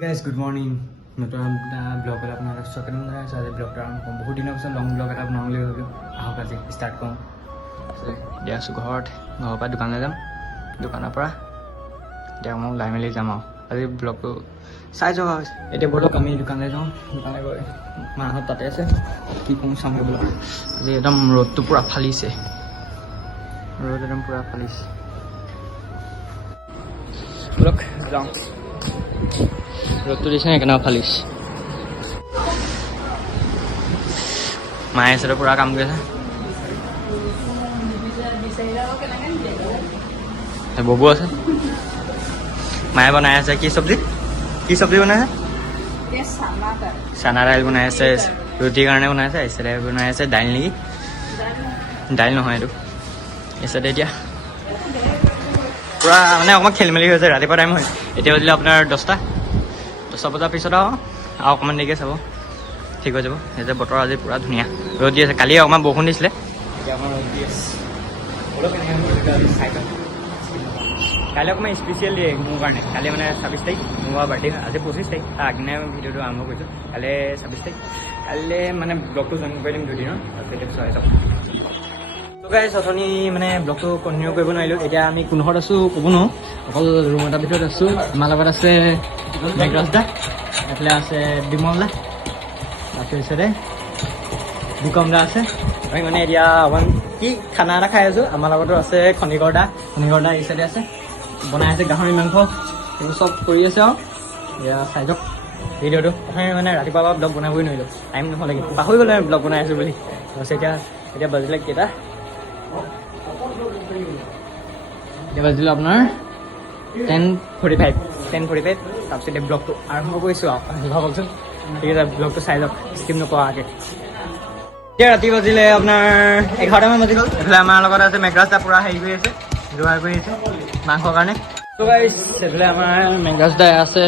Guys good morning নতুন blog এটা আপোনাৰ স্বাগতম জনাইছোঁ আজি ব্লগটো আৰম্ভ কৰোঁ বহুত দিনৰ পিছত লং ব্লগ এটা বনাম বুলি ভাবিলোঁ আহক আজি ষ্টাৰ্ট কৰোঁ এতিয়া আছোঁ ঘৰৰ পৰা দোকানলৈ যাম দোকানৰ পৰা এতিয়া মই ওলাই মেলি যাম আৰু আজি ব্লগটো চাই যোৱা হৈছে এতিয়া বলক আমি দোকানলৈ যাওঁ দোকানলৈ গৈ মাহঁত তাতে আছে কি কৰোঁ চামগৈ বোলো আজি একদম ৰ'দটো পূৰা ফালিছে ৰ'দ একদম পূৰা ফালিছে বলক যাওঁ ৰ'দটো দিছে কেনেকুৱা ফালিছ মায়ে আছে পূৰা কাম কৰিছে ববু আছে মায়ে বনাই আছে কি চব্জি বনাইছে চানা দাইল বনাই আছে ৰুটিৰ কাৰণে বনাই আছে এচাইডে বনাই আছে দাইল নেকি দাইল নহয় এইটো এচাইডে এতিয়া পূৰা মানে অকণমান খেলি মেলি হৈছে ৰাতিপুৱা টাইম হয় এতিয়া বাজিলে আপোনাৰ 10টা বজাৰ পিছত আৰু অকণমান দেৰিকৈ চাব ঠিক হৈ যাব এতিয়া বতৰ আজি পূৰা ধুনীয়া ৰ'দ দি আছে কালি অকণমান বৰষুণ দিছিলে এতিয়া অকণমান ৰ'দ দি আছে কাইলৈ অকণমান স্পেচিয়েল দিয়ে মোৰ কাৰণে কালি মানে 26 তাৰিখ মোৰ বাৰ্থডে আজি 25 তাৰিখ তাৰ আগদিনাই ভিডিঅ'টো আৰম্ভ কৰিছোঁ কাইলৈ 26 তাৰিখ কাইলৈ মানে ব্লগটো জইন কৰি দিম দুদিনৰ তাৰপিছত চাই যাওক গাইজ অথনি মানে ব্লগটো কণ্টিনিউ কৰিব নোৱাৰিলোঁ এতিয়া আমি কোনহত আছোঁ ক'ব নোৱাৰোঁ অকল ৰুম এটাৰ ভিতৰত আছোঁ আমাৰ লগত আছে মেঘৰাজ দা এইফালে আছে বিমল দা তাৰপিছতে বিকম দা আছে আমি মানে এতিয়া অকণমান কি খানা এটা খাই আছোঁ আমাৰ লগতো আছে খনিকৰ দা এই চাইডে আছে বনাই আছে গাহৰি মাংস এইবোৰ চব কৰি আছে আৰু এতিয়া চাই যাওক ভিডিঅ'টো প্ৰথমে মানে ৰাতিপুৱা পৰা ব্লগ বনাবই নোৱাৰিলোঁ টাইম নহ'লে পাহৰি গ'লো ব্লগ বনাই আছোঁ বুলি তাৰপিছত এতিয়া বাজিলে কেইটা এতিয়া বাজিলোঁ আপোনাৰ 10:45 তাৰপিছত এতিয়া ব্লগটো আৰম্ভ কৰিছোঁ আৰু ভাবকচোন ঠিক আছে ব্লগটো চাই যাওক স্কিপ নকৰাকৈ এতিয়া ৰাতি বাজিলে আপোনাৰ 11টামান বাজি গ'ল এইফালে আমাৰ লগত আছে মেঘৰাজ দা পূৰা হেৰি কৰি আছে যোগাৰ কৰি আছে মাংসৰ কাৰণে ত' গাইছ এইফালে আমাৰ মেঘৰাজ দা আছে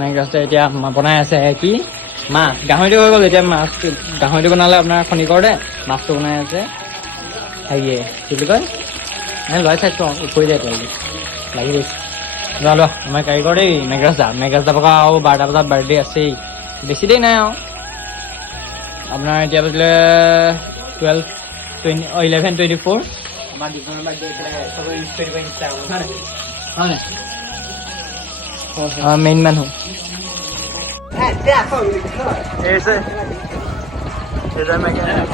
মেঘৰাজ দা এতিয়া বনাই আছে কি গাহৰিটো হৈ গ'ল এতিয়া মাছটো গাহৰিটো বনালে আপোনাৰ খনিকৰ দে মাছটো বনাই আছে হেৰিয়ে কি বুলি কয় লৈ চাইছোঁ কৰি যায় তেওঁলোকে লাগি গৈছে লোৱা আমাৰ কাৰিকৰ দেই মেঘৰাজ দা পকা আৰু 12টা বজাত বাৰ্থডে আছেই বেছি দেৰি নাই আৰু আপোনাৰ এতিয়া বাজিলে 11:24 আমাৰ দুজনৰ বাৰ্থডে চবেই ইউজ কৰিব ইচ্ছা হয় মেইন মানুহ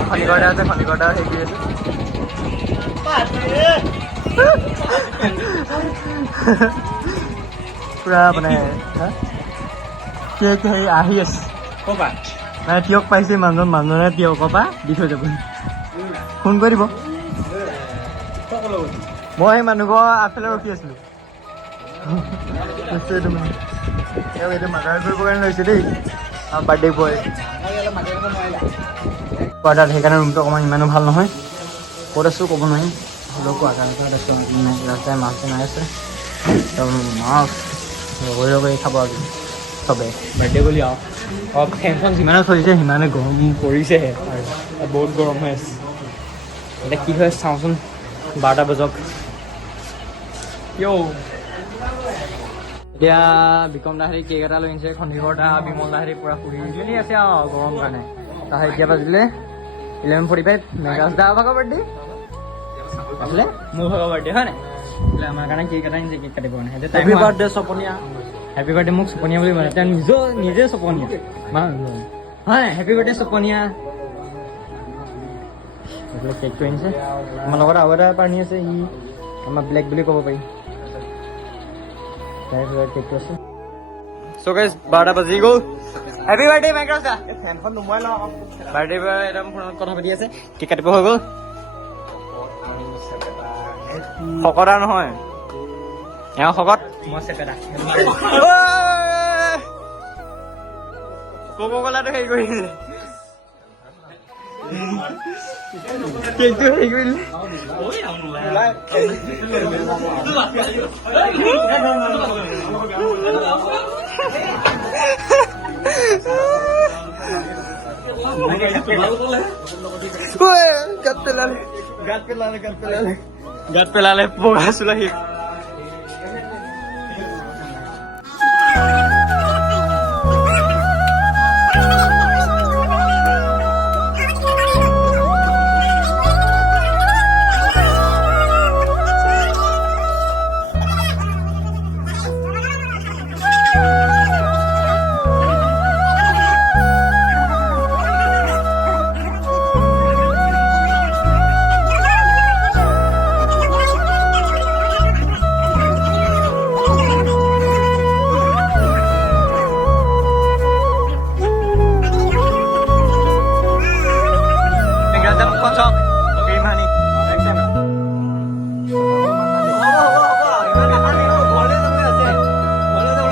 খনিকৰ দা আছে খনিকৰ দা হেৰি কৰি আছে পুৰা মানে কেক হেৰি আহি আছে ক'বা মানে তিয়ক পাইছে মানুহজনে তিয়কৰ পৰা দি থৈ যাব ফোন কৰি দিব মই সেই মানুহ ঘৰ আগফালে ৰখি আছিলোঁ এইটো মাৰ্ডাৰ কৰিব কাৰণে লৈছে দেই বাৰ্থডে বয় কোৱাৰ্টাৰ সেইকাৰণে ৰুমটো অকণমান ইমানো ভাল নহয় ক'ত আছোঁ ক'ব নোৱাৰিম হ'লেও কোৱাৰ্টাৰত আছোঁ ৰাস্তাই মাছ বনাই আছে মাছ ৰগৈ খাব আজি চবে বাৰ্থডে বুলি আৰু ফেনখন যিমানে চলিছে সিমানে গৰম পৰিছেহে আৰু বহুত গৰম হৈ আছে এতিয়া কি হয় চাওঁচোন 12টা বজাত এতিয়া বিকম দা হেৰি কেক এটা লৈ আনিছে খনিকৰ দা বিমল দা হেৰি পূৰা ফুৰি মেলি আছে আৰু গৰম কাৰণে তাৰপিছত এতিয়া বাজিলে 11:45 মেঘৰাজ দা ভাগৰ বাৰ্থডে আছিলে মোৰ ভাগৰ বাৰ্থডে হয় নাই বোলে আমাৰ কাৰণে কেক এটা আনিছে কেক কাটিব কাৰণে হেপী বাৰ্থডে চপনীয়া হেপী বাৰ্থডে মোক চপনীয়া বুলি মানে তেওঁ নিজে চপনীয়া হয় হেপী বাৰ্থডে চপনীয়া কেকটো আনিছে আমাৰ লগত আৰু এটা পাৰ্টি আছে সি আমাৰ ব্লেক বুলি ক'ব পাৰি কেকটো আছে চ' গাইজ 12টা বাজি গ'ল হেপী বাৰ্থডে মেঘৰাজ দা ফেনখন নুমুৱাই লওঁ বাৰ্থডে একদম ফোনত কথা পাতি আছে কেক কাটিব হৈ গ'ল শকতা নহয় এওঁ শকত মই চেপেটা ক'ব গ'লাটো হেৰি কৰিলে কেকটো হেৰি কৰিলে গাত পেলালে বগা চুলাহী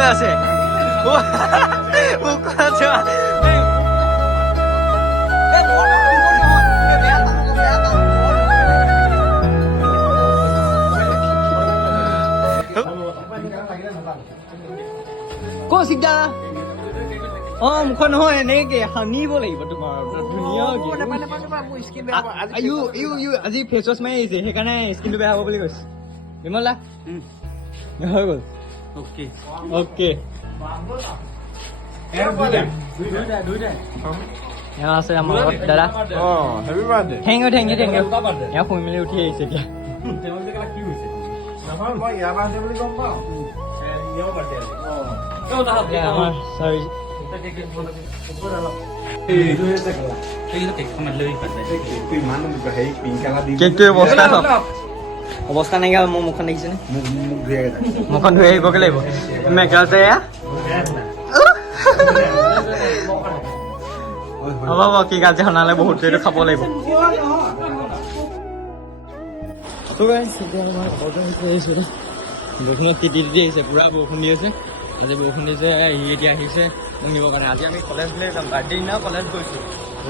হৈ আছে কৌশিকদা মুখত নহয় এনেকে সানিব লাগিব তোমাৰ আজি ফেচ ৱাছ মাৰি আহিছে সেইকাৰণে স্কিনটো বেয়া হ'ব বুলি কৈছে বিমল দা হৈ গ'ল অ'কে অ'কে আছে আমাৰ লগত দাদা thank you thank you thank you এয়া শুই মেলি উঠি আহিছে এতিয়া অৱস্থা নাইকিয়া মোৰ মুখখন দেখিছেনে মুখখন ধুই আহিবগে লাগিব মেঘালতে হ'ব কি কাজি সনালে বহুত দেৰি খাব লাগিব বৰষুণত তিতি তিতি আহিছে পুৰা বৰষুণ দি আছে আজি বৰষুণ দিছে এতিয়া আহিছে নিবৰ কাৰণে আজি আমি কলেজলৈ যাম বাৰ্থডে দিনাও কলেজ গৈছোঁ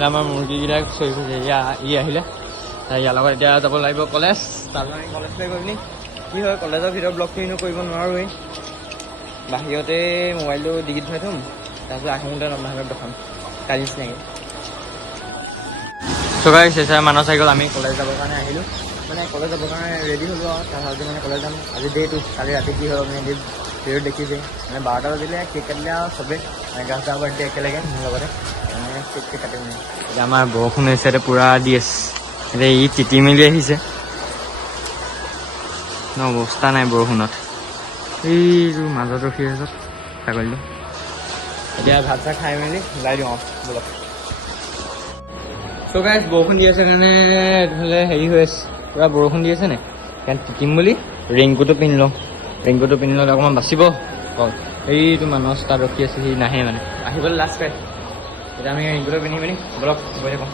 আমাৰ মুৰ্গীকেইটা চৰি ফুৰিছে আহিলে ইয়াৰ লগত এতিয়া যাব লাগিব কলেজ তাৰপিছত আমি কলেজলৈ গৈ পিনি কি হয় কলেজৰ ভিতৰত ব্লগটো এনেও কৰিব নোৱাৰোৱেই বাহিৰতে মোবাইলটো ডিগিত থৈ থ'ম তাৰপিছত আহোঁতে নমনাহালত দেখাম কালি নিচিনাকৈ চৰকাৰী চেঁচা মানস চাইকেল আমি কলেজ যাবৰ কাৰণে আহিলোঁ মানে কলেজ যাবৰ কাৰণে ৰেডি হ'লোঁ আৰু তাৰপিছত মানে কলেজ যাম আজি ডে'টো কালি ৰাতি কি হ'ল মানে ভিডিঅ'ত দেখিছে মানে 12টা বাজিলে কেক কাটিলে আৰু চবেই গাছডাৰ বাৰ্থডে একেলগে মোৰ লগতে মানে কেক কাটি মানে এতিয়া আমাৰ বৰষুণ হৈছে এতিয়া পূৰা দি আছে এতিয়া ই তিতি মেলি আহিছে অৱস্থা নাই বৰষুণত এইটো মাজত ৰখি আছে ছাগলীটো এতিয়া ভাত চাত খাই মেলি ওলাই দিওঁ বলক চ' গাইছ বৰষুণ দি আছে কাৰণে এইফালে হেৰি হৈ আছে পূৰা বৰষুণ দি আছে নে কাৰণ তিতিম বুলি ৰেইনকোটো পিন্ধি লওঁ ৰেইনকোটো পিন্ধি ল'লে অকণমান বাচিব এইটো মানুহ তাত ৰখি আছে সি নাহে মানে আহিবলৈ লাষ্ট পায় এতিয়া আমি ৰেইনকোটো পিন্ধি পিনি বলক গৈ থাকোঁ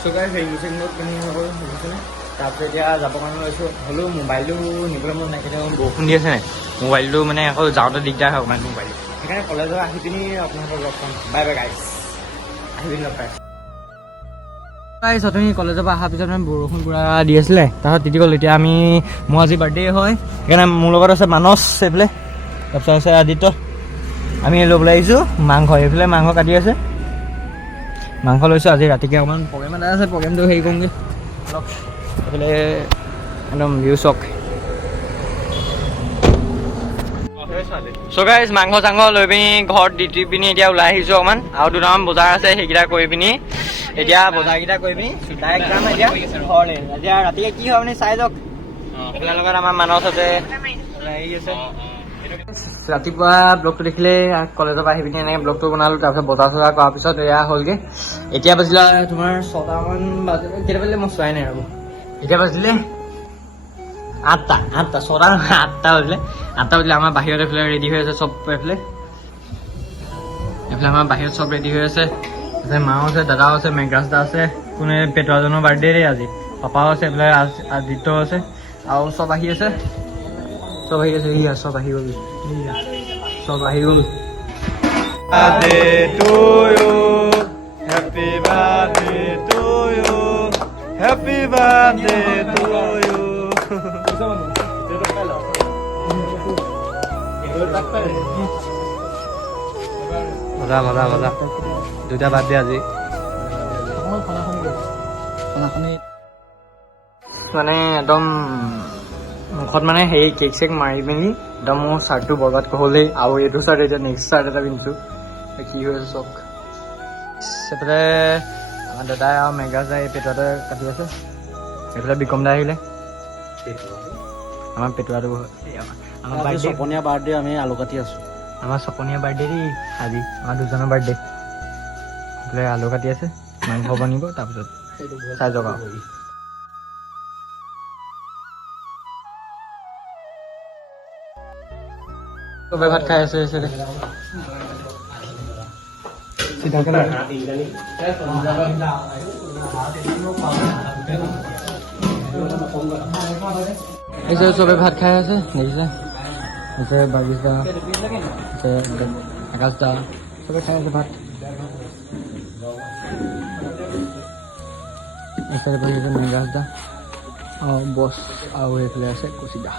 চ' গাইছ ৰেইনকোট চেইনকোট পিন্ধি বুজিছেনে তাৰপিছত এতিয়া যাবৰ কাৰণে লৈছোঁ হ'লেও মোবাইলটো নিবলৈ মন নাই কেতিয়াবা বৰষুণ দি আছে নাই মোবাইলটো মানে আকৌ যাওঁতে দিগদাৰ হয় অকণমান মোবাইলটো সেইকাৰণে কলেজত আহি পিনি আপোনালোকক লগ পাম বাই বাই গাইছ আহি পিনি লগ পাই গাইছ তুমি কলেজৰ পৰা অহাৰ পিছত মানে বৰষুণ পূৰা দি আছিলে তাৰপিছত তিতি গ'ল এতিয়া মোৰ আজি বাৰ্থডে হয় সেইকাৰণে মোৰ লগত আছে মানস এইফালে তাৰপিছত আছে আদিত্য আমি ল'বলৈ আহিছোঁ মাংস এইফালে মাংস কাটি আছে মাংস লৈছোঁ আজি ৰাতিকৈ অকণমান প্ৰগ্ৰেম এটা আছে প্ৰগ্ৰেমটো হেৰি কৰোঁগৈ অলপ এইফালে একদম ভিউ চক চ' গাইছ মাংস চাংস লৈ পিনি ঘৰত দি পিনি এতিয়া ওলাই আহিছোঁ অকণমান আৰু দুটামান বজাৰ আছে সেইকেইটা কৰি পিনি এতিয়া বজাৰকেইটা কৰি পিনি ডাইৰেক্ট যাম এতিয়া ঘৰলৈ এতিয়া ৰাতিকে কি হয় মানে চাই যাওক আপোনাৰ লগত আমাৰ মানস আছে হেৰি আছে ৰাতিপুৱা ব্লগটো দেখিলে কলেজৰ পৰা আহি পিনি এনেকৈ ব্লগটো বনালোঁ তাৰপিছত বজাৰ চজাৰ কৰাৰ পিছত এয়া হ'লগৈ এতিয়া বাজিলে তোমাৰ 6টামান বাজিলে কেতিয়া বাজিলে মই চোৱাই নাই আৰু এতিয়া বাজিলে 8টা 6টা 8টা বাজিলে আমাৰ বাহিৰত এইফালে ৰেডি হৈ আছে চব এইফালে আমাৰ বাহিৰত চব ৰেডি হৈ আছে মাও আছে দাদাও আছে মেঘৰাজ দা আছে কোনে পেটুৱাজনৰ বাৰ্থডে দেই আজি পাপাও আছে এইফালে আদিত্য আছে আৰু চব আহি আছে চব আহি গ'ল Happy birthday to you. Happy birthday to you. মজা দুটা বাৰ্থডে আজি মানে একদম মুখত মানে সেই কেক চেক মাৰি পিনি একদম মোৰ চাৰ্টটো বৰবাদ হ'লেই আৰু এইটো চাৰ্ট এতিয়া নেক্সট চাৰ্ট এটা পিন্ধিছোঁ কি হৈ আছে চক সেইফালে আমাৰ দাদাই আৰু মেঘাজ দাই পেটুৱাতে কাটি আছে এইফালে বিক্ৰম দা আহিলে আমাৰ পেটুৱাটো আমাৰ সপনীয়া বাৰ্থডে আমি আলু কাটি আছোঁ আমাৰ সপনীয়া বাৰ্থডে দেই আজি আমাৰ দুজনৰ বাৰ্থডে এইফালে আলু কাটি আছে মাংস বনিব তাৰপিছত চাই যাওক আৰু চবে ভাত খাই আছে এইফালে চবে ভাত খাই আছে দেখিছে আছে বাগিচা আছে আকাশ দা চবে খাই আছে ভাত এইফালে বহি আছে মেঘাছ দা বছ আৰু এইফালে আছে কৌশিক দা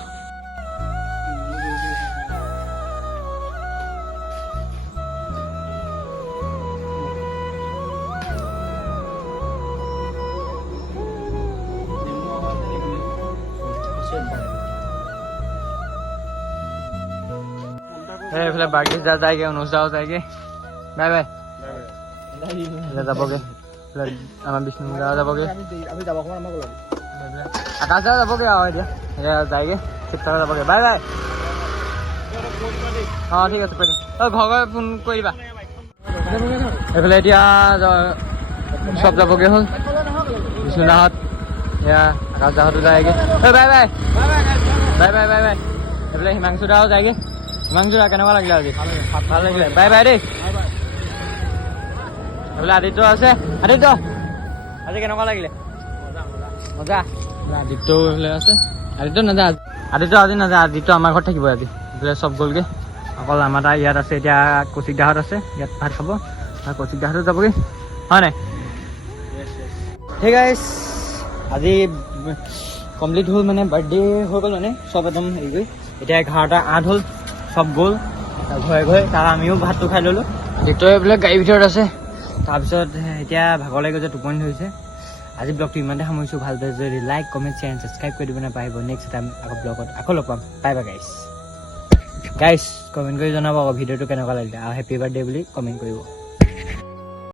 এইফালে বাগিচ দা যায়গে অনুজ দাও যায়গে বাই বাই যাবগে আমাৰ বিষ্ণু দা যাবগে আকাশ দা যাবগে আৰু এতিয়া যায়গে শিৱসাগৰ যাবগে বাই বাই ঠিক আছে কৈ দিম ঘৰ ফোন কৰিবা এইফালে এতিয়া চব যাবগে হ'ল বিষ্ণু দাহঁত এয়া আকাশ দাহঁতো যায়গে bye bye bye bye bye bye bye এইফালে হিমাংশু দাও যায়গে হিমাংশু দা কেনেকুৱা লাগিলে আজি ভাল লাগিলে বাই বাই দেই এইফালে আদিত্য আছে আদিত্য আজি কেনেকুৱা লাগিলে মজা আদিত্য এইফালে আছে আদিত্য নাযায় আদিত্য আজি নাযায় আদিত্য আমাৰ ঘৰত থাকিব আজি এইফালে চব গ'লগৈ অকল আমাৰ তাৰ ইয়াত আছে এতিয়া কৌশিক দাহঁত আছে ইয়াত ভাত খাব আৰু কৌশিক দাহঁতো যাবগৈ হয় নাই ঠিক গাইছ আজি কমপ্লিট হ'ল মানে বাৰ্থডে হৈ গ'ল মানে চব একদম হেৰি কৰি এতিয়া 11:08 হ'ল চব গ'ল ঘৰে ঘৰে তাৰ আমিও ভাতটো খাই ল'লোঁ আদিত্যই এইবিলাক গাড়ীৰ ভিতৰত আছে তাৰপিছত এতিয়া ভাগৰ লাগি গৈছে টোপনি ধৰিছে আজি ব্লগটো ইমানতে সামৰিছোঁ ভাল পাইছোঁ যদি like comment share and subscribe কৰি দিব নাপাহিব নেক্সট টাইম আকৌ ব্লগত আকৌ লগ পাম বাই বাই গাইছ কমেণ্ট কৰি জনাব আকৌ ভিডিঅ'টো কেনেকুৱা লাগিলে আৰু হেপী বাৰ্থডে বুলি কমেণ্ট কৰিব